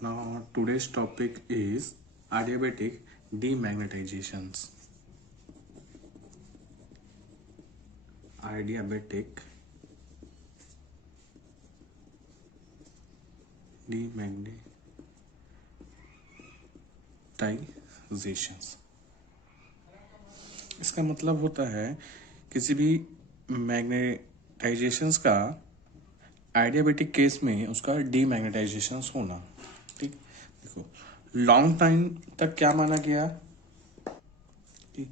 Now today's topic is adiabatic demagnetizations. Adiabatic demagnetizations. इसका मतलब होता है किसी भी मैग्नेटाइजेशंस का आइडियाबेटिक केस में उसका डीमैग्नेटाइजेशन होना। ठीक, देखो लॉन्ग टाइम तक क्या माना गया कि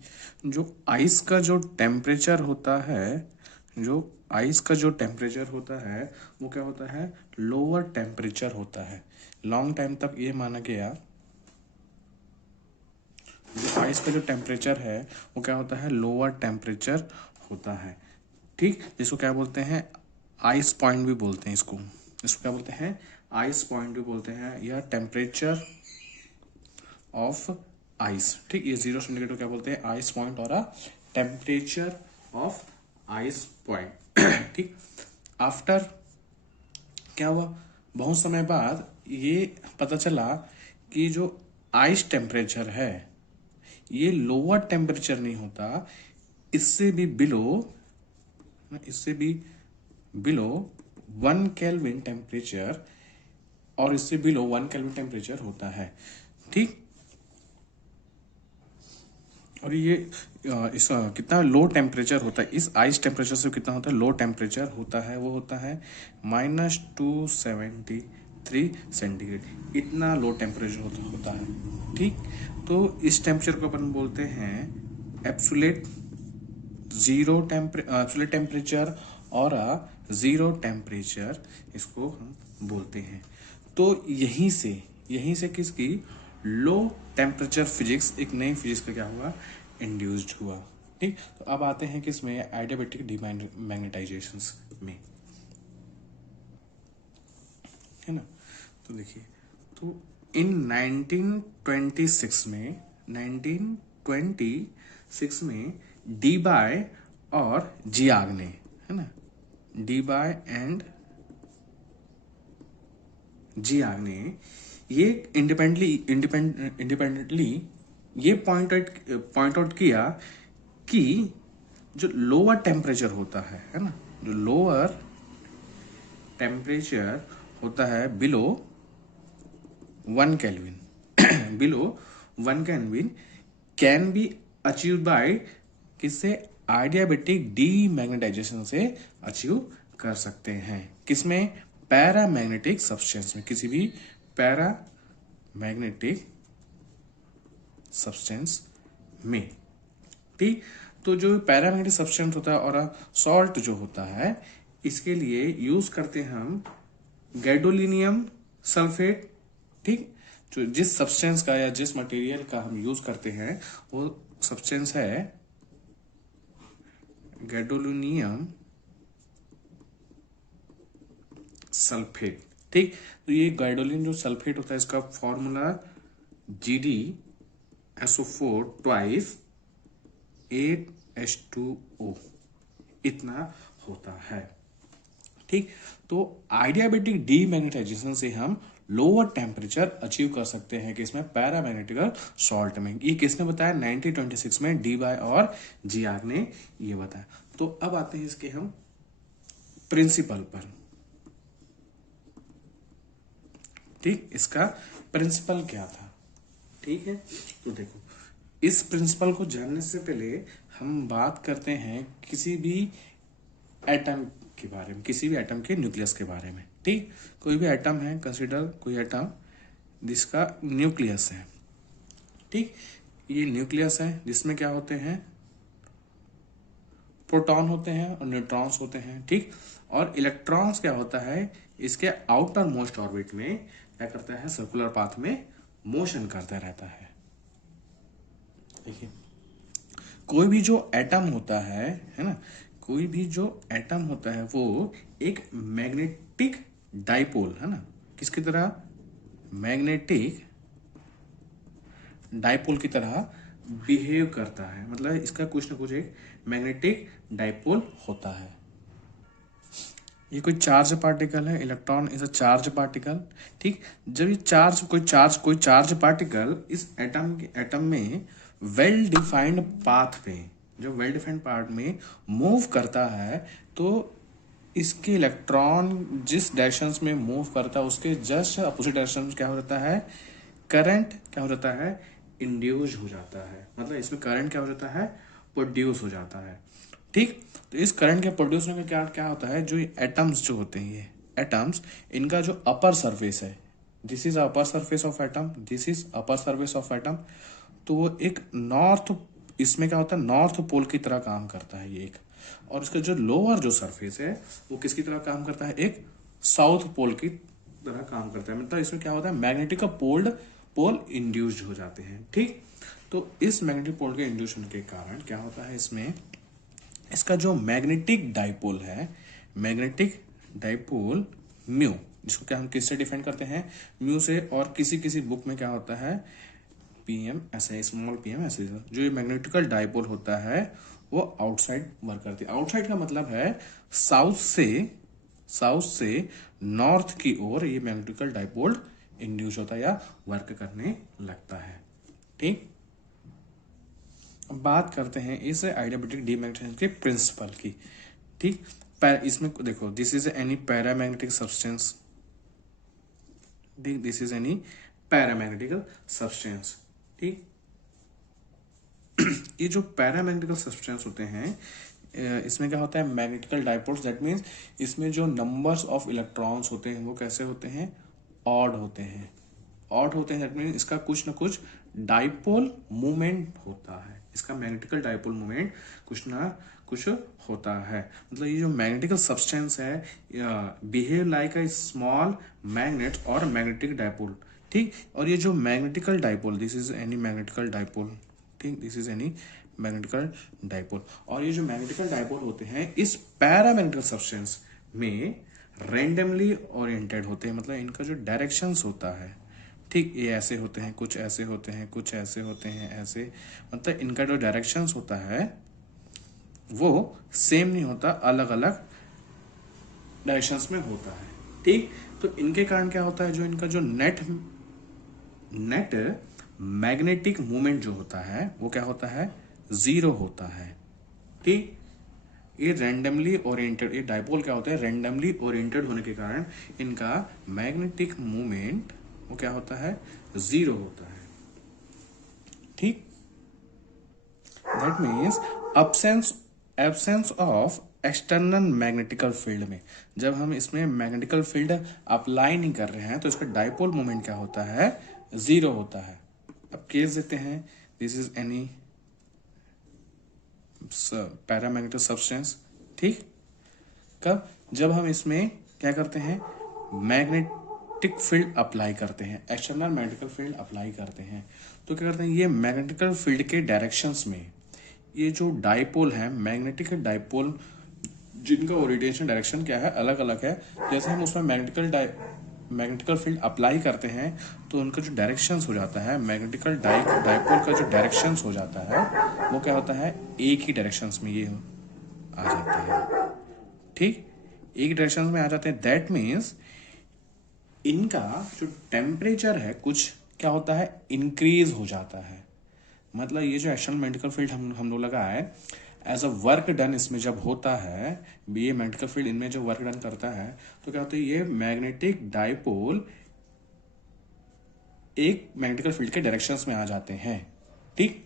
जो आइस का जो टेम्परेचर होता है, जो आइस का जो टेम्परेचर होता है वो क्या होता है, लोअर टेम्परेचर होता है। लॉन्ग टाइम तक ये माना गया जो आइस का जो टेम्परेचर है वो क्या होता है, लोअर टेम्परेचर होता है। ठीक, जिसको क्या बोलते हैं, आइस पॉइंट भी बोलते हैं इसको। इसको क्या बोलते हैं, आइस पॉइंट भी बोलते हैं, या टेम्परेचर ऑफ आइस। ठीक, ये जीरो से निगेटिव क्या बोलते हैं, आइस पॉइंट और टेम्परेचर ऑफ आइस पॉइंट। ठीक, आफ्टर क्या हुआ, बहुत समय बाद ये पता चला कि जो आइस टेम्परेचर है ये लोअर टेम्परेचर नहीं होता, इससे भी बिलो 1 केल्विन टेम्परेचर, और इससे बिलो 1 केल्विन टेम्परेचर होता है। ठीक, और ये इस कितना लो टेम्परेचर होता है, इस आइस टेम्परेचर से कितना होता है, लो टेम्परेचर होता है, वो होता है -273 सेंटीग्रेड। इतना लो टेम्परेचर होता है। ठीक, तो इस टेम्परेचर को अपन बोलते हैं एब्सोल्यूट एब्सोल्यूट टेम्परेचर और जीरो टेम्परेचर, इसको हम बोलते हैं। तो यहीं से किसकी लो टेम्परेचर फिजिक्स, एक नई फिजिक्स का क्या हुआ, इंड्यूस्ड हुआ। ठीक, तो अब आते हैं किसमें, एडियाबेटिक डीमैग्नेटाइजेशंस में, है ना। तो देखिए, तो इन 1926 में डी बाय और जियाग ने, है ना, डी बाय एंड जियाग ने ये इंडिपेंडेंटली ये पॉइंट आउट किया कि जो लोअर टेम्परेचर होता है ना, जो लोअर टेम्परेचर होता है below 1 kelvin, below 1 kelvin can be achieve by किससे, आइडियाबेटिक डीमैग्नेटाइजेशन से अचीव कर सकते हैं। किसमें, पैरामैग्नेटिक सब्सटेंस में, किसी भी पैरामैग्नेटिक सब्सटेंस में। ठीक, तो जो पैरामैग्नेटिक सब्सटेंस होता है और सॉल्ट जो होता है, इसके लिए यूज करते हैं हम गैडोलिनियम सल्फेट। ठीक, जो जिस सब्सटेंस का या जिस मटेरियल का हम यूज करते हैं वो सब्सटेंस है गैडोलिनियम सल्फेट। ठीक, तो ये गैडोलिन जो सल्फेट होता है इसका फॉर्मूला GdSO4 ट्वाइस 8H2O इतना होता है। ठीक, तो आइडियाबेटिक डीमैग्नेटाइजेशन से हम लोअर टेम्परेचर अचीव कर सकते हैं, किसमें, पैरामैग्नेटिकल सॉल्ट में। ये किसने बताया, 1926 में डी बाय और जियाग ने ये बताया। तो अब आते हैं इसके हम प्रिंसिपल पर। ठीक, इसका प्रिंसिपल क्या था। ठीक है, तो देखो, इस प्रिंसिपल को जानने से पहले हम बात करते हैं किसी भी एटम के बारे में, किसी भी एटम के न्यूक्लियस के बारे में। ठीक, कोई भी एटम है, कंसीडर कोई एटम जिसका न्यूक्लियस है। ठीक, ये न्यूक्लियस है जिसमें क्या होते हैं, प्रोटॉन होते हैं और न्यूट्रॉन्स होते हैं। ठीक, और इलेक्ट्रॉन्स क्या होता है, इसके आउटर मोस्ट ऑर्बिट में क्या करता है, सर्कुलर पाथ में मोशन करता रहता है। देखिए, कोई भी जो एटम होता है ना, कोई भी जो एटम होता है वो एक मैग्नेटिक डाइपोल, है ना, किसकी तरह, मैग्नेटिक डाइपोल की तरह बिहेव करता है। मतलब इसका कुछ ना कुछ एक मैग्नेटिक डाइपोल होता है। ये कोई चार्ज पार्टिकल है, electron is a charge particle. ठीक, जब ये कोई चार्ज पार्टिकल इस एटम में वेल डिफाइंड पाथ पे, जो वेल डिफाइंड पार्ट में मूव करता है, तो इसके इलेक्ट्रॉन जिस डायरेक्शन में मूव करता है उसके जस्ट अपोजिट डायरेक्शन में क्या हो जाता है, करंट क्या हो जाता है, इंड्यूस हो जाता है। मतलब इसमें करंट क्या हो जाता है, प्रोड्यूस हो जाता है। ठीक, तो इस करंट के प्रोड्यूस होने का क्या क्या होता है, जो एटम्स जो होते हैं, ये एटम्स, इनका जो अपर सरफेस है, this is upper surface of atom, this is upper surface of atom, तो वो एक नॉर्थ, इसमें क्या होता है, नॉर्थ पोल की तरह काम करता है ये एक। और इसका जो लोअर जो सरफेस है वो किसकी तरह काम करता है, एक साउथ पोल की तरह काम करता है। मतलब इसमें क्या होता है, मैग्नेटिक पोल इंड्यूस्ड हो जाते हैं। ठीक, तो इस मैग्नेटिक पोल के इंड्यूस होने के कारण क्या होता है, इसमें इसका जो मैग्नेटिक डाइपोल है, मैग्नेटिक डाइपोल म्यू, जिसको क्या हम किससे डिफाइन करते हैं, म्यू से। और किसी किसी बुक में क्या होता है, पीएम ऐसे, स्मॉल पीएम ऐसे। जो ये मैग्नेटिकल डाइपोल होता है वो आउटसाइड वर्क करती है। आउटसाइड का मतलब है साउथ से नॉर्थ की ओर ये मैग्नेटिकल डाइपोल इंड्यूस होता है या वर्क करने लगता है। ठीक, अब बात करते हैं इस आइडियाबैटिक डीमैग्नेटाइजेशन के प्रिंसिपल की। ठीक, इसमें देखो, this is any paramagnetic substance, this is any paramagnetical substance. ठीक, ये जो पैरामैग्नेटिकल सब्सटेंस होते हैं, इसमें क्या होता है, मैग्नेटिकल डाइपोल्स, दैट मीन्स इसमें जो नंबर्स ऑफ इलेक्ट्रॉन्स होते हैं वो कैसे होते हैं, ऑड होते हैं। ऑड होते हैं, दैट मीन्स इसका कुछ ना कुछ डाइपोल मूवमेंट होता है, इसका मैग्नेटिकल डाइपोल मूवमेंट कुछ ना कुछ होता है। मतलब ये जो मैग्नेटिकल सब्सटेंस है behave like a small magnet और मैग्नेटिक डाइपोल। ठीक, और ये जो magnetical dipole, this is any magnetical dipole. ठीक, this is any magnetical dipole. और ये जो मैग्नेटिकल डाइपोल होते हैं इस पैरामैग्नेटिकल सब्सटेंस में रैंडमली ओरिएंटेड होते हैं। मतलब इनका जो डायरेक्शंस होता है, ठीक, ये ऐसे होते हैं, कुछ ऐसे होते हैं, कुछ ऐसे होते हैं, ऐसे। मतलब इनका जो डायरेक्शंस होता है वो सेम नहीं होता, अलग अलग डायरेक्शंस में होता है। ठीक, तो इनके कारण क्या होता है, जो इनका जो नेट मैग्नेटिक मूवमेंट जो होता है वो क्या होता है, जीरो होता है। ठीक, ये रैंडमली ओरिएंटेड, ये डाइपोल क्या होता है, रैंडमली ओरिएंटेड होने के कारण इनका मैग्नेटिक मूवमेंट वो क्या होता है, जीरो होता है। ठीक, that means absence of external magnetical field में, जब हम इसमें मैग्नेटिकल फील्ड अप्लाई नहीं कर रहे हैं तो इसका डाइपोल मोमेंट क्या होता है, जीरो होता है। अब केस देते हैं, this is any paramagnetic substance. ठीक, कब, जब हम इसमें क्या करते हैं, मैग्नेटिक फील्ड अप्लाई करते हैं, एक्सटर्नल मैग्नेटिकल फील्ड अप्लाई करते हैं, तो क्या करते हैं, ये मैग्नेटिकल फील्ड के डायरेक्शंस में ये जो डाइपोल है, मैग्नेटिक डाइपोल, जिनका ओरिएंटेशन डायरेक्शन क्या है, अलग अलग है। जैसे हम उसमें मैग्नेटिकल फील्ड अप्लाई करते हैं तो उनका जो डायरेक्शंस हो जाता है, मैग्नेटिकल डाइपोल का जो डायरेक्शंस हो जाता है वो क्या होता है, एक ही डायरेक्शंस में ये आ जाते हैं। ठीक, एक डायरेक्शन में आ जाते हैं, दैट मीन्स इनका जो टेम्परेचर है कुछ क्या होता है, इंक्रीज हो जाता है। मतलब ये जो एक्सटर्नल मैग्नेटिकल फील्ड हम लोग लगा है, एज अ वर्क डन इसमें जब होता है, ये मैग्नेटिकल फील्ड इनमें जो वर्क डन करता है तो क्या होता है, ये मैग्नेटिक डाइपोल एक मैग्नेटिकल फील्ड के डायरेक्शंस में आ जाते हैं। ठीक,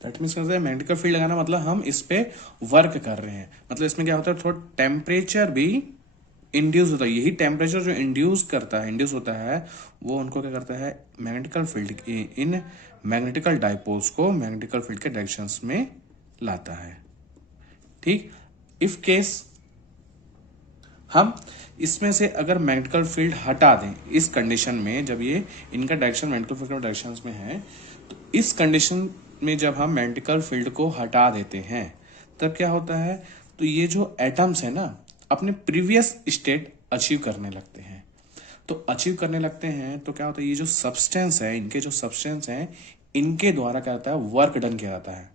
दैट मीन्स मैग्नेटिकल फील्ड लगाना मतलब हम इस पे वर्क कर रहे हैं। मतलब इसमें क्या होता है, थोड़ा टेम्परेचर भी इंड्यूस होता है। यही टेम्परेचर जो इंड्यूस होता है वो उनको क्या करता है, मैग्नेटिकल फील्ड इन मैग्नेटिकल डाइपोल्स को मैग्नेटिकल फील्ड के डायरेक्शंस में लाता है। ठीक, इफ केस हम इसमें से अगर मैग्नेटिकल फील्ड हटा दें, इस कंडीशन में जब ये इनका डायरेक्शन मैग्नेटिकल फील्ड के डायरेक्शन में है, तो इस कंडीशन में जब हम मैग्नेटिकल फील्ड को हटा देते हैं तब क्या होता है, तो ये जो एटम्स है ना अपने प्रीवियस स्टेट अचीव करने लगते हैं। तो अचीव करने लगते हैं तो क्या होता है, ये जो सब्सटेंस है, इनके जो सब्सटेंस हैं इनके द्वारा क्या होता है, वर्क डन किया जाता है।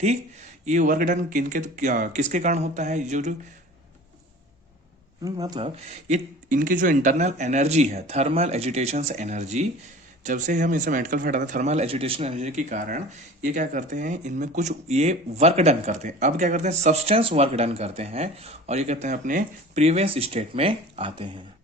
ठीक, ये वर्क डन किसके कारण होता है, जो मतलब ये इनकी जो इंटरनल एनर्जी है, थर्मल एजिटेशन एनर्जी, जब से हम इसे मेडिकल फैट आता है, थर्मल एजिटेशन एनर्जी के कारण ये क्या करते हैं, इनमें कुछ ये वर्क डन करते हैं। अब क्या करते हैं, सब्सटेंस वर्क डन करते हैं और ये कहते हैं अपने प्रीवियस स्टेट में आते हैं।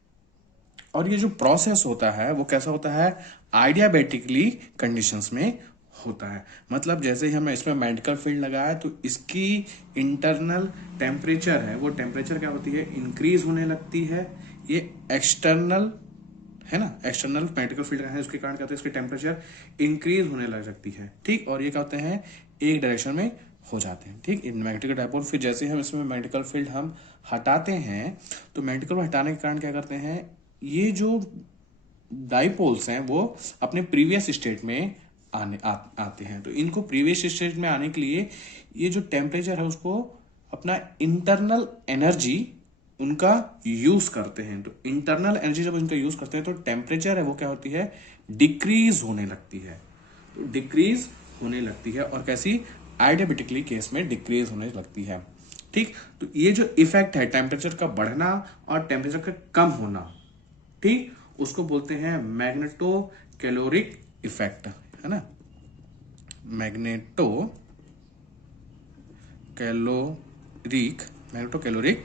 और ये जो प्रोसेस होता है वो कैसा होता है, आइडियाबेटिकली कंडीशंस में होता है। मतलब जैसे ही हमने इसमें मेडिकल फील्ड लगाया तो इसकी इंटरनल टेम्परेचर है, वो टेम्परेचर क्या होती है, इंक्रीज होने लगती है। ये एक्सटर्नल है ना, एक्सटर्नल मेडिकल फील्ड है, उसके कारण क्या होता है, इसकी टेम्परेचर इंक्रीज होने लग सकती है। ठीक, और ये क्या होते हैं, एक डायरेक्शन में हो जाते हैं। ठीक, इन मैग्नेटिक डायपोल। फिर जैसे हम इसमें मैग्नेटिकल फील्ड हम हटाते हैं तो मैग्नेटिकल हटाने के कारण क्या करते हैं, ये जो डाइपोल्स हैं वो अपने प्रीवियस स्टेट में आते हैं। तो इनको प्रीवियस स्टेट में आने के लिए ये जो टेम्परेचर है उसको अपना इंटरनल एनर्जी उनका यूज करते हैं। तो इंटरनल एनर्जी जब उनका यूज करते हैं तो टेम्परेचर है वो क्या होती है, डिक्रीज होने लगती है। तो डिक्रीज होने लगती है और कैसी, आइडियाबेटिकली केस में डिक्रीज होने लगती है। ठीक, तो ये जो इफेक्ट है टेम्परेचर का बढ़ना और टेम्परेचर का कम होना, ठीक, उसको बोलते हैं मैग्नेटो कैलोरिक इफेक्ट, है ना, magneto caloric, magneto caloric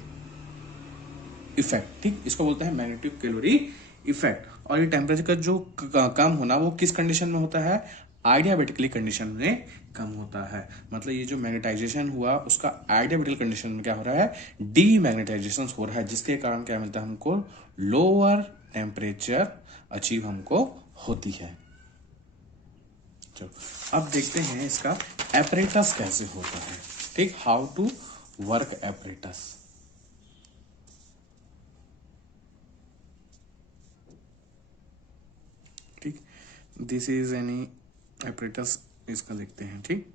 effect. ठीक, इसको बोलते हैं मैग्नेटिक कैलोरी इफेक्ट। और ये टेम्परेचर का जो कम होना वो किस कंडीशन में होता है, आइडियाबेटिकली कंडीशन में कम होता है। मतलब ये जो मैग्नेटाइजेशन हुआ उसका आइडियाबेटिकल कंडीशन में क्या हो रहा है, डीमैग्नेटाइजेशन हो रहा है, जिसके कारण क्या मिलता है हमको, लोअर टेम्परेचर अचीव हमको होती है। चलो अब देखते हैं इसका एपरेटस कैसे होता है। ठीक, हाउ टू वर्क एपरेटस। ठीक, दिस इज एनी एपरेटस, इसका देखते हैं। ठीक,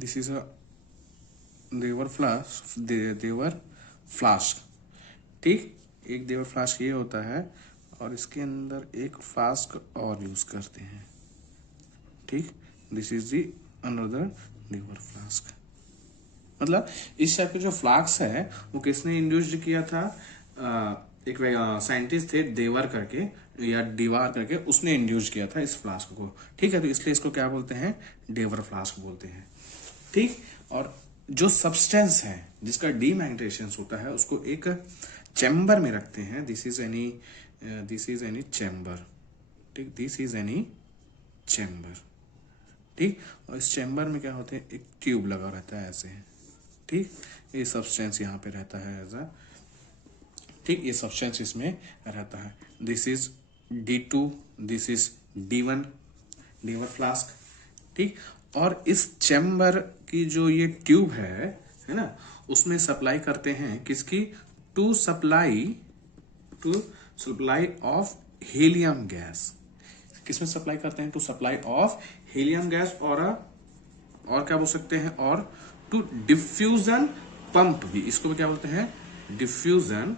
this is a Dewar flask, Dewar flask. ठीक, एक देवर फ्लास्क ये होता है और इसके अंदर एक फ्लास्क और यूज करते हैं। ठीक, this is the another Dewar flask. मतलब इस टाइप के जो फ्लास्क है वो किसने इंड्यूस किया था, एक साइंटिस्ट थे देवर करके या दीवार करके, उसने इंड्यूस किया था इस फ्लास्क को। ठीक है, तो इसलिए इसको क्या बोलते हैं, देवर फ्लास्क बोलते हैं। ठीक, और जो सब्सटेंस है जिसका डीमैग्नेटाइजेशन होता है उसको एक चैम्बर में रखते हैं। This is any chamber. ठीक, दिस इज एनी चैम्बर। ठीक, और इस चैम्बर में क्या होते हैं, एक ट्यूब लगा रहता है ऐसे। ठीक, ये सब्सटेंस यहाँ पे रहता है एज अ, ठीक, ये सब्सटेंस इसमें रहता है। This is D2, this is D1, Dewar flask. ठीक, और इस चैम्बर की जो ये ट्यूब है ना, उसमें सप्लाई करते हैं किसकी, to supply of helium gas. किसमें सप्लाई करते हैं, to supply of helium gas. और क्या बोल सकते हैं, और टू डिफ्यूजन पंप भी, इसको भी क्या बोलते हैं, डिफ्यूजन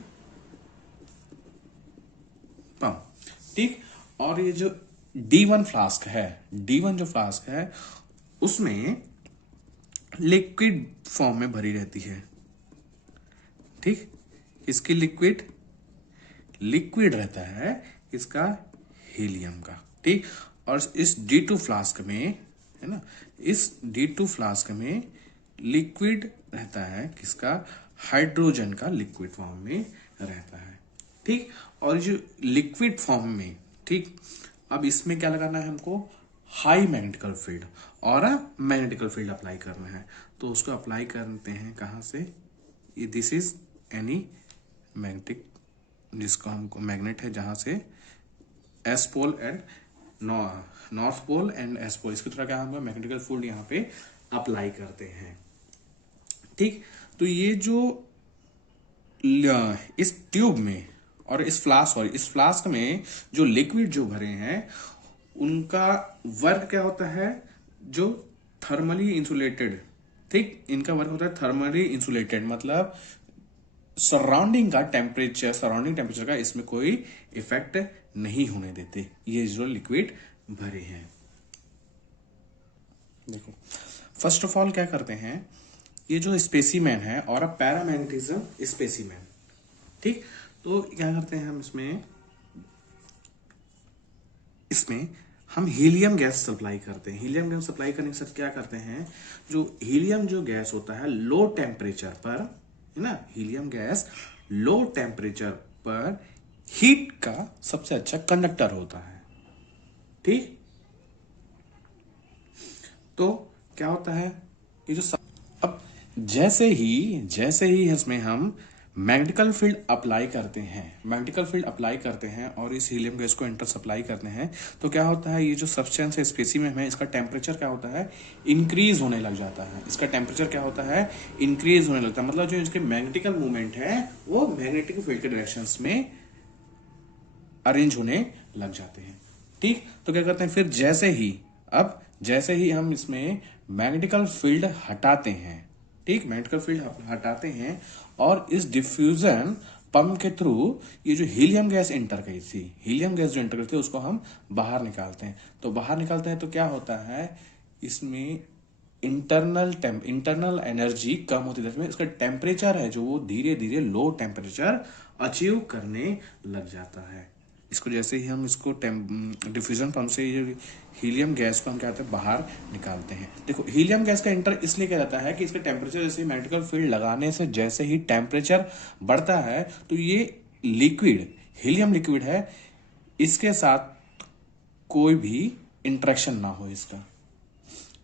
पंप। ठीक, और ये जो D1 फ्लास्क है, D1 जो फ्लास्क है उसमें लिक्विड फॉर्म में भरी रहती है। ठीक, इसकी लिक्विड रहता है इसका, हीलियम का। ठीक, और इस D2 फ्लास्क में, है ना, इस D2 फ्लास्क में लिक्विड रहता है किसका, हाइड्रोजन का लिक्विड फॉर्म में रहता है। ठीक, और जो लिक्विड फॉर्म में, ठीक, अब इसमें क्या लगाना है हमको, हाई मैग्नेटिकल फील्ड और मैग्नेटिकल फील्ड अप्लाई करना है। तो उसको अप्लाई करते हैं कहाँ से, दिस इज एनी मैग्नेटिक, जिसको हमको मैग्नेट है जहां से S pole and north pole and S pole, इसकी तरह क्या हम मैग्नेटिकल फील्ड यहाँ पे अप्लाई करते हैं। ठीक, तो ये जो इस ट्यूब में और इस फ्लास्क में जो लिक्विड जो भरे हैं उनका वर्क क्या होता है, जो थर्मली इंसुलेटेड। ठीक, इनका वर्क होता है थर्मली इंसुलेटेड, मतलब सराउंडिंग टेम्परेचर का इसमें कोई इफेक्ट नहीं होने देते ये जो लिक्विड भरे हैं। देखो फर्स्ट ऑफ ऑल क्या करते हैं, ये जो स्पेसिमेन है और अ पैरामैग्नेटिज्म स्पेसिमेन, ठीक, तो क्या करते हैं हम इसमें हम हीलियम गैस सप्लाई करते हैं। हीलियम गैस सप्लाई करने के साथ क्या करते हैं, जो हीलियम जो गैस होता है लो टेम्परेचर पर, है ना, हीलियम गैस लो टेम्परेचर पर हीट का सबसे अच्छा कंडक्टर होता है, ठीक। तो क्या होता है, ये जो अब जैसे ही इसमें हम मैग्नेटिकल फील्ड अप्लाई करते हैं और इस हीलियम गैस को इंटर सप्लाई करते हैं, तो क्या होता है, ये जो सब्सटेंस है स्पेसिमेन है, इसका टेम्परेचर क्या होता है, इंक्रीज होने लग जाता है। इसका टेम्परेचर क्या होता है, इंक्रीज होने लगता है। मतलब जो इसके मैग्नेटिकल मूवमेंट है वो मैग्नेटिक फील्ड के डायरेक्शंस में अरेंज होने लग जाते हैं, ठीक। तो क्या करते हैं फिर, जैसे ही हम इसमें मैग्नेटिकल फील्ड हटाते हैं, ठीक, मैग्नेटिकल फील्ड हटाते हैं और इस डिफ्यूजन पंप के थ्रू ये जो हीलियम गैस इंटर करी थी उसको हम बाहर निकालते हैं। तो बाहर निकालते हैं तो क्या होता है, इसमें इंटरनल एनर्जी कम होती है, इसमें इसका टेम्परेचर है जो वो धीरे धीरे लो टेम्परेचर अचीव करने लग जाता है। इसको जैसे ही हम इसको डिफ्यूजन पंप से ये हीलियम गैस को हम क्या करते हैं, बाहर निकालते हैं। देखो हीलियम गैस का इंटर इसलिए किया जाता है कि इसका टेम्परेचर जैसे मैग्नेटिकल फील्ड लगाने से जैसे ही टेम्परेचर बढ़ता है तो ये हीलियम लिक्विड है, इसके साथ कोई भी इंटरेक्शन ना हो इसका,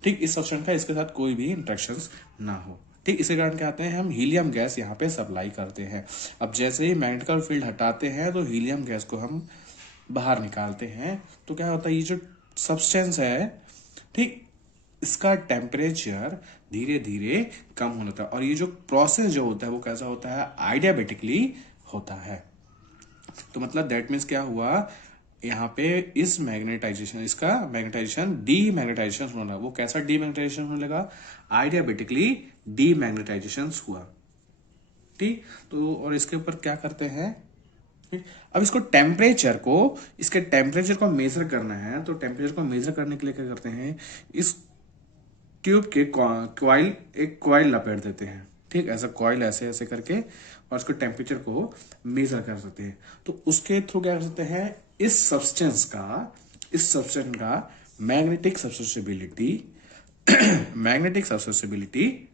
ठीक, इस सब्सटेंस का इसके साथ कोई भी इंटरेक्शन ना हो, ठीक। इसी कारण क्या आते हैं, हम हीलियम गैस यहाँ पे सप्लाई करते हैं। अब जैसे ही मैग्नेटिकल फील्ड हटाते हैं तो हीलियम गैस को हम बाहर निकालते हैं, तो क्या होता है, ये जो सब्सटेंस है, ठीक, इसका टेम्परेचर धीरे धीरे कम होने लगता है। और ये जो प्रोसेस जो होता है वो कैसा होता है, आइडियाबेटिकली होता है। तो मतलब दैट मीन्स क्या हुआ, यहाँ पे इसका मैग्नेटाइजेशन डीमैग्नेटाइजेशन होना, वो कैसा डीमैग्नेटाइजेशन होने लगा, आइडियाबेटिकली डीमैग्नेटाइजेशन हुआ, ठीक। तो और इसके ऊपर क्या करते हैं, अब इसके टेम्परेचर को मेजर करना है। तो टेम्परेचर को मेजर करने के लिए क्या करते हैं, इस ट्यूब के एक क्वाइल लपेट देते हैं, ठीक, ऐसा क्वाइल ऐसे ऐसे करके, और उसको टेम्परेचर को मेजर कर सकते हैं। तो उसके थ्रू क्या कर सकते हैं, इस सब्सटेंस का मैग्नेटिक सब्सिस्टिबिलिटी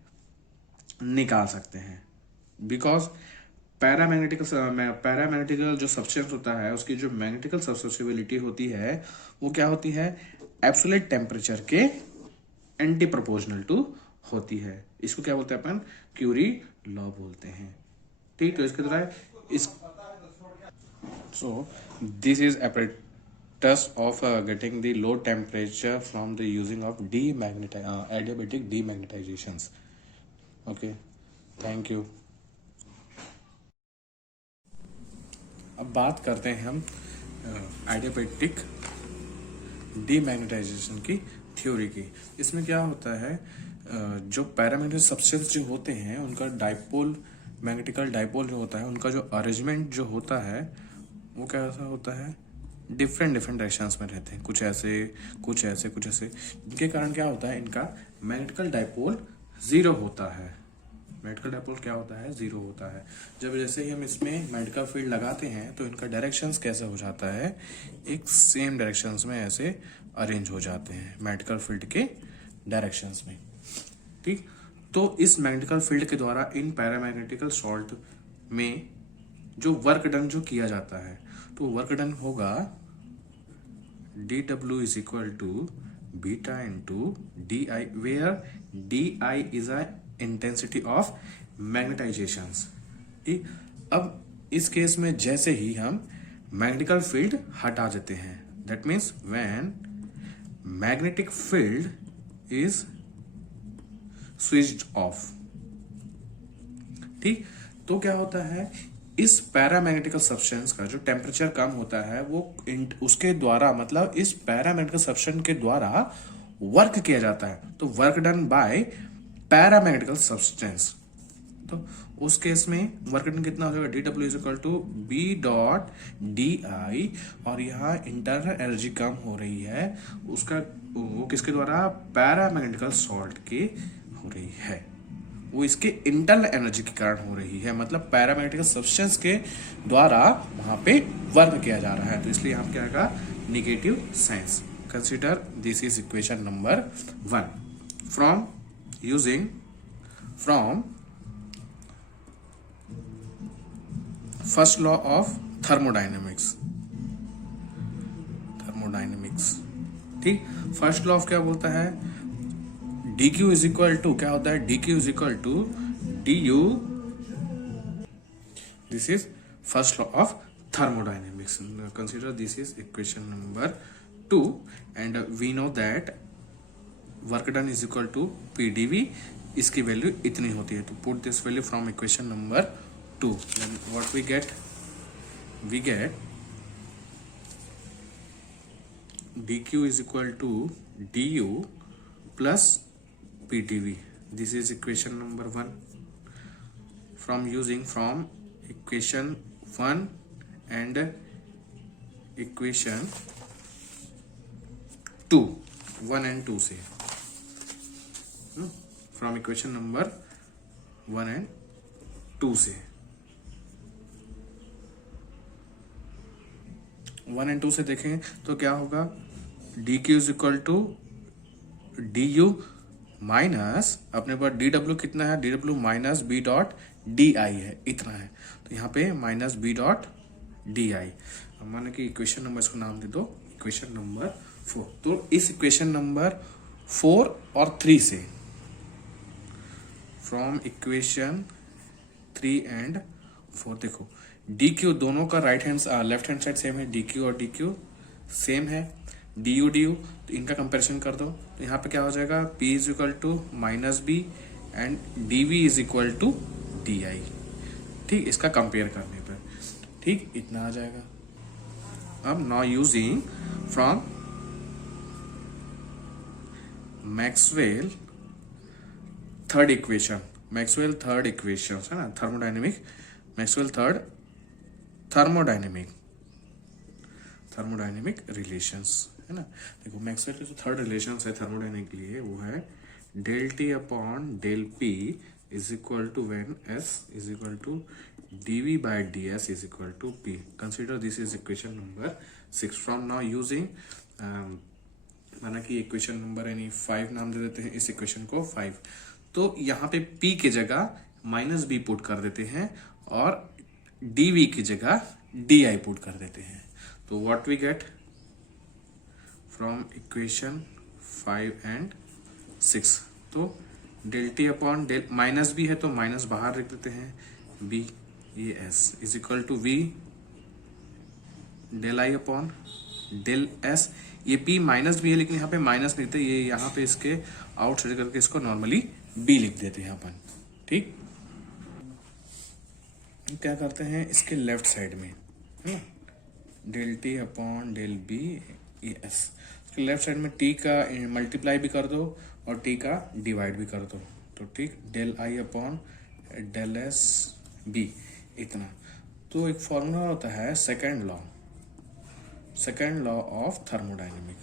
निकाल सकते हैं। बिकॉज पैरामैग्नेटिकल जो सब्सटेंस होता है उसकी जो मैग्नेटिकल सब्सिस्टिबिलिटी होती है वो क्या होती है, एब्सोल्यूट टेम्परेचर के एंटी प्रोपोर्शनल टू होती है। इसको क्या बोलते हैं अपन, क्यूरी लॉ बोलते हैं, ठीक। तो इसके द्वारा this is apparatus of getting the low temperature from the using of adiabatic demagnetizations. Okay, thank you. अब बात करते हैं हम adiabatic डीमैग्नेटाइजेशन की थ्योरी की। इसमें क्या होता है, जो पैरामैग्नेटिक सब्सटेंस जो होते हैं उनका मैग्नेटिकल डाइपोल जो होता है, उनका जो अरेंजमेंट जो होता है वो कैसा होता है, डिफरेंट डायरेक्शंस में रहते हैं, कुछ ऐसे जिनके कारण क्या होता है, इनका मैग्नेटिकल डाइपोल जीरो होता है। क्या होता है, जीरो होता है। जब जैसे ही हम इसमें मैग्नेटिकल फील्ड लगाते हैं तो इनका डायरेक्शंस कैसे हो जाता है, एक सेम डायरेक्शंस में ऐसे अरेंज हो जाते हैं मैग्नेटिकल फील्ड के डायरेक्शंस में, ठीक। तो इस मैग्नेटिकल फील्ड के द्वारा इन पैरामैग्नेटिकल सॉल्ट में जो वर्क डन जो किया जाता है, तो वर्क डन होगा dW is equal to beta into di, where di is a intensity of magnetizations, ठीक। अब इस केस में जैसे ही हम मैग्नेटिकल फील्ड हटा देते हैं, that means when magnetic field is switched off, ठीक। तो क्या होता है, इस पैरामैग्नेटिकल सब्सटेंस का जो टेम्परेचर कम होता है वो उसके द्वारा, मतलब इस पैरामैग्नेटिकल सब्सटेंस के द्वारा वर्क किया जाता है। तो work done by paramagnetical substance, तो उस केस में वर्क डन कितना हो जाएगा, D W is equal to B dot D I, और यहाँ इंटरनल एनर्जी कम हो रही है उसका, वो किसके द्वारा, पैरामैग्नेटिकल सॉल्ट के हो रही है, वो इसके इंटरनल एनर्जी के कारण हो रही है, मतलब पैरामैग्नेटिकल सब्सटेंस के द्वारा वहां पे वर्क किया जा रहा है, तो इसलिए यहाँ क्या आएगा, negative science. Consider this is equation number 1 from using from first law of thermodynamics. ठीक, फर्स्ट लॉ ऑफ क्या बोलता है, D Q is equal to क्या होता है, D Q is equal to D U, this is first law of thermodynamics. Consider this is equation number 2 and we know that work done is equal to PdV, इसकी value इतनी होती है, तो put this value from equation number 2, then what we get dq is equal to du plus PdV. This is equation number 1 from equation 1 and equation 2, 1 and 2 से, from equation number 1 and 2 से, 1 and 2 से देखें तो क्या होगा, D Q is equal to D U minus अपने पास D W कितना है, D W minus B dot D I है, इतना है, तो यहाँ पे minus B dot D I, माने कि इक्वेशन नंबर, इसको नाम दे दो इक्वेशन नंबर 4। तो इस इक्वेशन नंबर 4 और 3 से, फ्रॉम इक्वेशन 3 एंड 4 देखो, डी क्यू दोनों का लेफ्ट हैंड साइड सेम है, डी क्यू और डी क्यू सेम है, डी यू तो इनका कंपैरिजन कर दो, तो यहाँ पे क्या हो जाएगा, P is equal to minus B and D V is equal to D I. ठीक, इसका कंपेयर करने पर ठीक इतना आ जाएगा। अब now using from Maxwell third equation है ना, थर्मोडायनेमिक रिलेशंस है ना। देखो मैक्सवेल के जो थर्ड रिलेशंस है थर्मोडायनेमिक के लिए, वो है del T upon del P is equal to when S is equal to dv by ds is equal to p. Consider this is equation number 6. From now using माना कि equation number यानी 5 नाम दे देते हैं इस इक्वेशन को 5, तो यहाँ पे p की जगह माइनस बी पुट कर देते हैं और dv की जगह di पुट कर देते हैं, तो what we get from equation 5 and 6, तो del T upon del minus B है तो माइनस बाहर रख देते हैं, b ये s is equal to v del I upon del s, ये p माइनस बी है लेकिन यहाँ पे माइनस नहीं थे, ये यहाँ पे इसके आउट साइड करके इसको नॉर्मली b लिख देते हैं अपन। ठीक, क्या करते हैं इसके लेफ्ट साइड में है ना, del T upon del B ये s, इसके लेफ्ट साइड में t का मल्टीप्लाई भी कर दो और t का डिवाइड भी कर दो, तो ठीक del I upon del S B इतना। तो एक फॉर्मूला होता है सेकेंड लॉ ऑफ थर्मोडायनेमिक।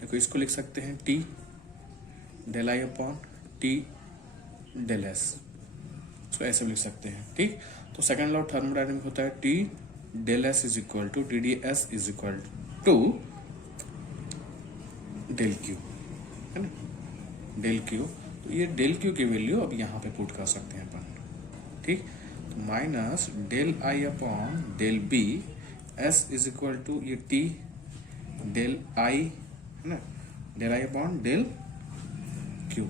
देखो इसको लिख सकते हैं T del I upon T del S, इसको ऐसे भी लिख सकते हैं। ठीक, तो सेकेंड लॉ ऑफ थर्मोडायनेमिक होता है T del S is equal to T D S is equal to del Q है ना, डेल क्यू, तो ये डेल क्यू की वैल्यू अब यहाँ पे पुट कर सकते हैं अपन। ठीक, तो minus del I upon del B S is equal to ये टी डेल आई है ना, del I upon del Q.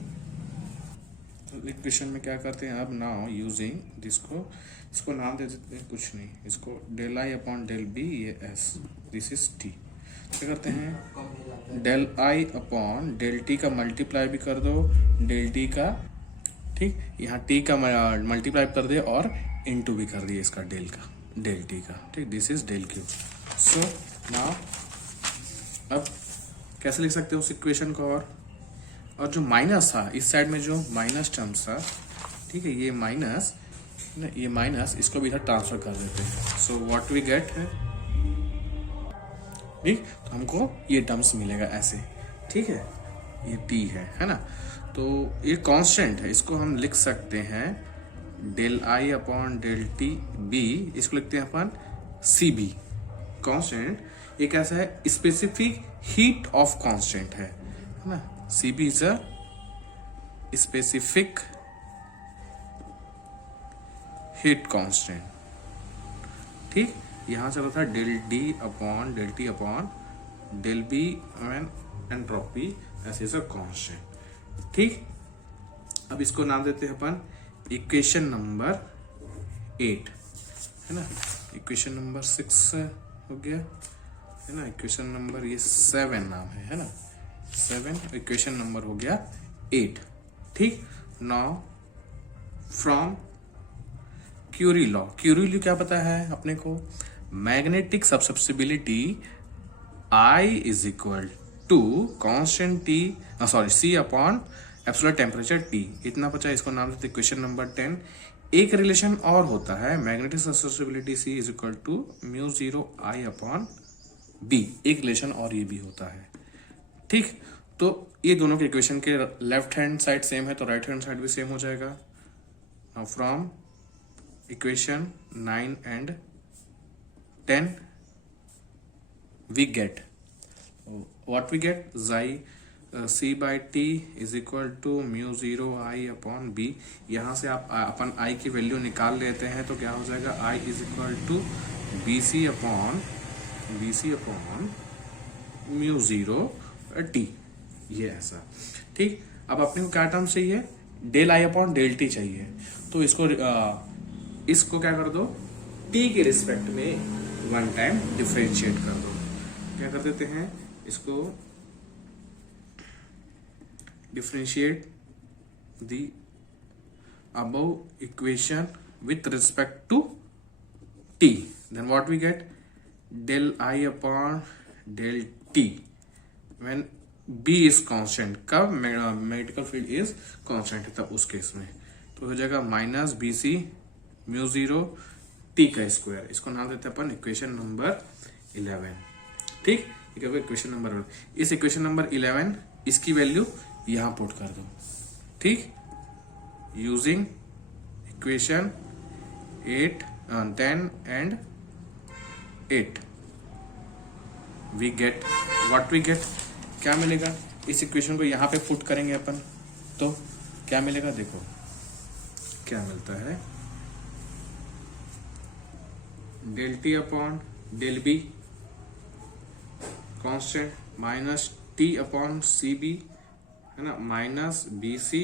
तो इक्वेशन में क्या करते हैं अब, नाउ यूजिंग इसको नाम दे देते हैं कुछ नहीं, इसको del I upon del B ये एस, दिस इज टी। क्या करते हैं, del I upon del T का मल्टीप्लाई भी कर दो डेल टी का, ठीक, यहाँ टी का मल्टीप्लाई कर दे और इनटू भी कर दिए इसका डेल टी का। ठीक, this is del Q. So now अब कैसे लिख सकते हो उस इक्वेशन को, और और जो माइनस था इस साइड में, जो माइनस टर्म्स था, ठीक है, ये माइनस ना, ये माइनस, इसको भी इधर ट्रांसफर कर देते हैं। सो व्हाट वी गेट है, ठीक, तो हमको ये टर्म्स मिलेगा ऐसे, ठीक है, ये t है ना। तो ये कांस्टेंट है, इसको हम लिख सकते हैं del I upon del T B, इसको लिखते हैं अपन सी बी। कांस्टेंट एक ऐसा है, स्पेसिफिक हीट ऑफ कांस्टेंट है ना। C B is a specific heat constant, ठीक। यहां से होता है del D upon del T upon del B and entropy ऐसे इज अ कांस्टेंट, ठीक। अब इसको नाम देते हैं अपन इक्वेशन नंबर 8, है ना। इक्वेशन नंबर 6 हो गया, है ना। इक्वेशन नंबर ये 7 नाम है ना, 7। इक्वेशन नंबर हो गया 8, ठीक। Now from Curie law, Curie law क्या पता है अपने को, magnetic susceptibility I is equal to constant T, sorry C upon absolute temperature T, इतना पता है। इसको नाम देते क्वेश्चन नंबर 10। एक रिलेशन और होता है, magnetic susceptibility C is equal to mu 0 I upon B, एक रिलेशन और ये भी होता है, ठीक। तो ये दोनों के इक्वेशन के लेफ्ट हैंड साइड सेम है तो राइट हैंड साइड भी सेम हो जाएगा। Now from equation 9 and 10 we get what we get, xi c by t is equal to mu 0 I upon b। यहाँ से आप अपन I की वैल्यू निकाल लेते हैं तो क्या हो जाएगा, I is equal to B C upon mu 0 t, ये ऐसा, ठीक। अब अपने को क्या टर्म चाहिए, del I upon del T चाहिए, तो इसको क्या कर दो, t के रिस्पेक्ट में वन टाइम डिफरेंशिएट कर दो। क्या कर देते हैं, इसको differentiate the above equation with respect to t, then what we get, del I upon del t when b is constant, कब मैग्नेटिक फील्ड इज कांस्टेंट, तब उस केस में तो हो जाएगा minus B C mu 0 t का square. इसको नाम देते हैं अपन इक्वेशन नंबर 11, ठीक। इक्वेशन नंबर 11, इस इक्वेशन नंबर 11 इसकी वैल्यू यहां पुट कर दो, ठीक। Using equation 8 10 and 8 we get what we get, क्या मिलेगा, इस इक्वेशन को यहां पे पुट करेंगे अपन तो क्या मिलेगा, देखो क्या मिलता है, del T upon del B constant minus T upon C B, है ना, minus B C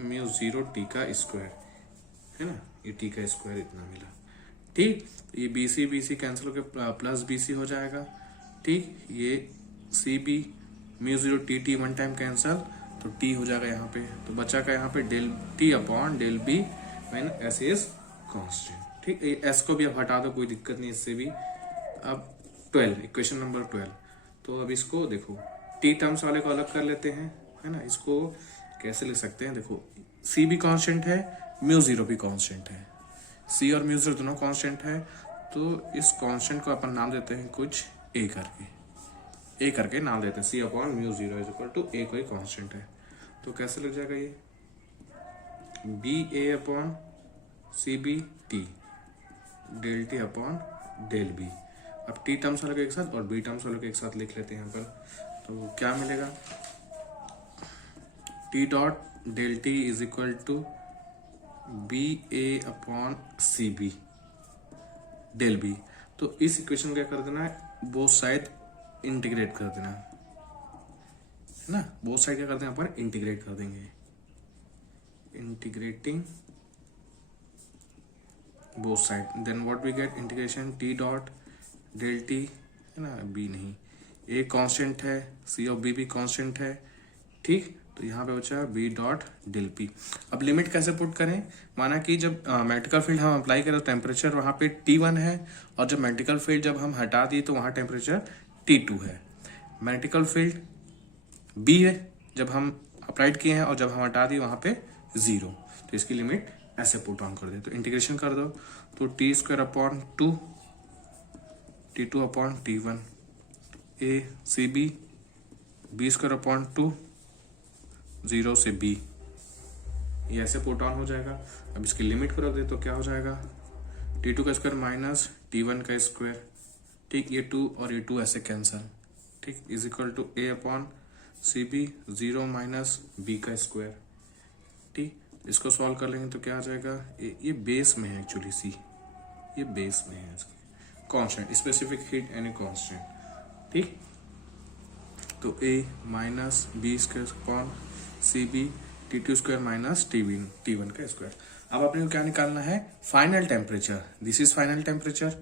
mu 0 T का स्क्वायर, है ना, ये टी का स्क्वायर इतना मिला, ठीक। ये बी सी कैंसिल होकर प्लस बी सी हो जाएगा, ठीक। ये C B mu 0 T one time cancel तो टी हो जाएगा यहाँ पे, तो बचा का यहाँ पे del T upon del B when S is constant, ठीक। एस को भी अब हटा दो, कोई दिक्कत नहीं इससे भी। अब 12, इक्वेशन नंबर 12, तो अब इसको देखो टी टर्म्स वाले को अलग कर लेते हैं, है ना। इसको कैसे लिख सकते हैं, देखो सी भी कांस्टेंट है, म्यू 0 भी कांस्टेंट है, सी और म्यू 0 दोनों कांस्टेंट है, तो इस कांस्टेंट को अपन नाम देते हैं कुछ ए करके नाम देते हैं, C upon mu 0 is equal to A कोई कांस्टेंट है, तो कैसे लग जाएगा ये, B A upon C B T del T upon del B. अब टी टर्म्स वालों के एक साथ और बी टर्म्स वालों के एक साथ लिख लेते हैं यहाँ पर, तो क्या मिलेगा, T dot del T is equal to B A upon C B del B. तो इस इक्वेशन को क्या कर देना है, बोथ साइड इंटीग्रेट कर देना, है ना, बोथ साइड क्या कर देना पर इंटीग्रेट कर देंगे, integrating both side, then what we get, integration T dot del T, है ना, बी नहीं, ए कांस्टेंट है, सी और बी भी कांस्टेंट है, ठीक। तो यहाँ पे बचा बी डॉट डेल पी। अब लिमिट कैसे पुट करें, माना कि जब मैग्नेटिकल फील्ड हम अप्लाई करें तो टेम्परेचर वहाँ पे T1 है, और जब मैग्नेटिकल फील्ड जब हम हटा दिए तो वहाँ टेम्परेचर T2 है। मैग्नेटिकल फील्ड B है, जब हम अप्लाइड किए हैं और जब हम हटा दिए वहां पे 0, तो इसकी लिमिट ऐसे पुट ऑन कर दे। तो इंटीग्रेशन कर दो, तो t² upon 2 t2 upon t1 a C B b² upon 2 0 से b, ये ऐसे पुट ऑन हो जाएगा। अब इसकी लिमिट को रख दे तो क्या हो जाएगा, t2 का स्क्वायर माइनस t1 का स्क्वायर, ठीक, ये 2 और ये 2 ऐसे कैंसल, ठीक, is equal to a upon C B 0 minus b का स्क्वायर, ठीक। इसको सॉल्व कर लेंगे तो क्या आ जाएगा, ये बेस में है एक्चुअली c, ये बेस में है इसकी कांस्टेंट, स्पेसिफिक हीट यानी कांस्टेंट, ठीक। तो a minus B square upon C B t2 square minus t1 का स्क्वायर। अब अपने को क्या निकालना है, final temperature, this is final temperature,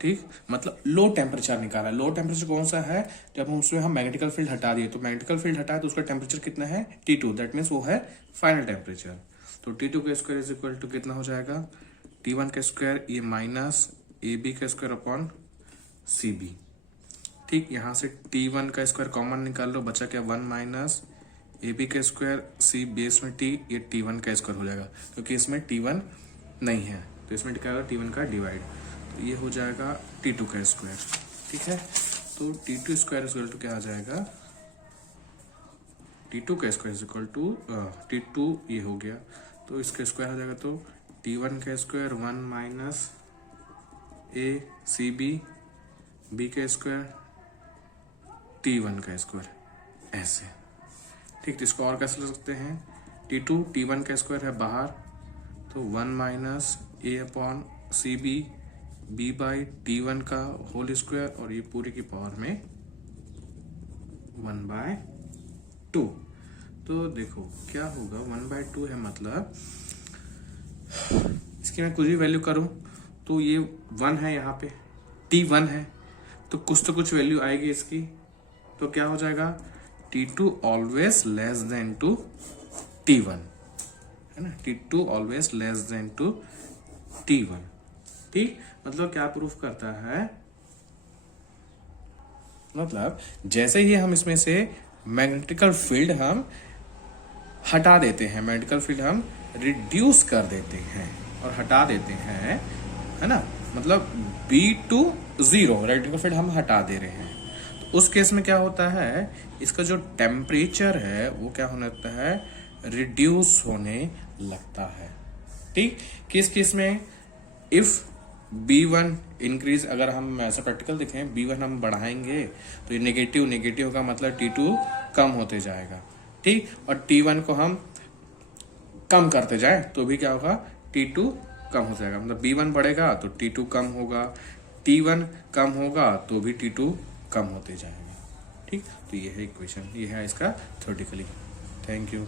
ठीक, मतलब लो टेम्परेचर निकाला। लो टेम्परेचर कौन सा है, जब हम उसमें मैग्नेटिकल फील्ड हटा दिए, तो मैग्नेटिकल फील्ड हटाए तो उसका टेम्परेचर कितना है T2, दैट मीन्स वो है फाइनल टेम्परेचर। तो T2 का स्क्वायर इज इक्वल टू कितना हो जाएगा, T1 का स्क्वायर ये माइनस AB का स्क्वायर अपॉन CB, ठीक। यहाँ से T1 का स्क्वायर कॉमन निकाल लो, बचा क्या 1 माइनस AB का स्क्वायर C बेस में T, ये T1 का स्क्वायर हो जाएगा क्योंकि इसमें T1 नहीं है, तो इसमें क्या होगा T1 का डिवाइड, तो ये हो जाएगा T2 का स्क्वायर, ठीक है। तो T2 स्क्वायर इक्वल टू क्या आ जाएगा, T2 का स्क्वायर इक्वल टू T2 ये हो गया, तो इसका स्क्वायर हो जाएगा, तो T1 का square 1 minus A C B का स्क्वायर T1 का स्क्वायर, ऐसे, ठीक। तो इसको और कैसे लिख सकते हैं, T1 का स्क्वायर है बाहर, तो 1 minus A upon C B by T1 का होल स्क्वायर, और ये पूरी की पावर में 1/2। तो देखो क्या होगा, 1/2 है, मतलब इसकी मैं कुछ भी वैल्यू करूं तो ये 1 है, यहाँ पे T1 है, तो कुछ वैल्यू आएगी इसकी, तो क्या हो जाएगा, T2 always less than to T1, है ना, T2 always less than to T1, ठीक। मतलब क्या प्रूफ करता है, मतलब जैसे ही हम इसमें से मैग्नेटिकल फील्ड हम हटा देते हैं, मैग्नेटिकल फील्ड हम रिड्यूस कर देते हैं और हटा देते हैं, है ना, मतलब B to 0 मैग्नेटिकल फील्ड हम हटा दे रहे हैं, तो उस केस में क्या होता है, इसका जो टेम्परेचर है वो क्या होने लगता है, रिड्यूस होने लगता है, ठीक। किस केस में, इफ B1 इंक्रीज, अगर हम ऐसा प्रैक्टिकल देखें, B1 हम बढ़ाएंगे तो ये नेगेटिव का मतलब T2 कम होते जाएगा, ठीक। और T1 को हम कम करते जाए तो भी क्या होगा, T2 कम हो जाएगा, मतलब B1 बढ़ेगा तो T2 कम होगा, T1 कम होगा तो भी T2 कम होते जाएगा, ठीक। तो ये है इक्वेशन, ये है इसका थ्योरेटिकली। Thank you.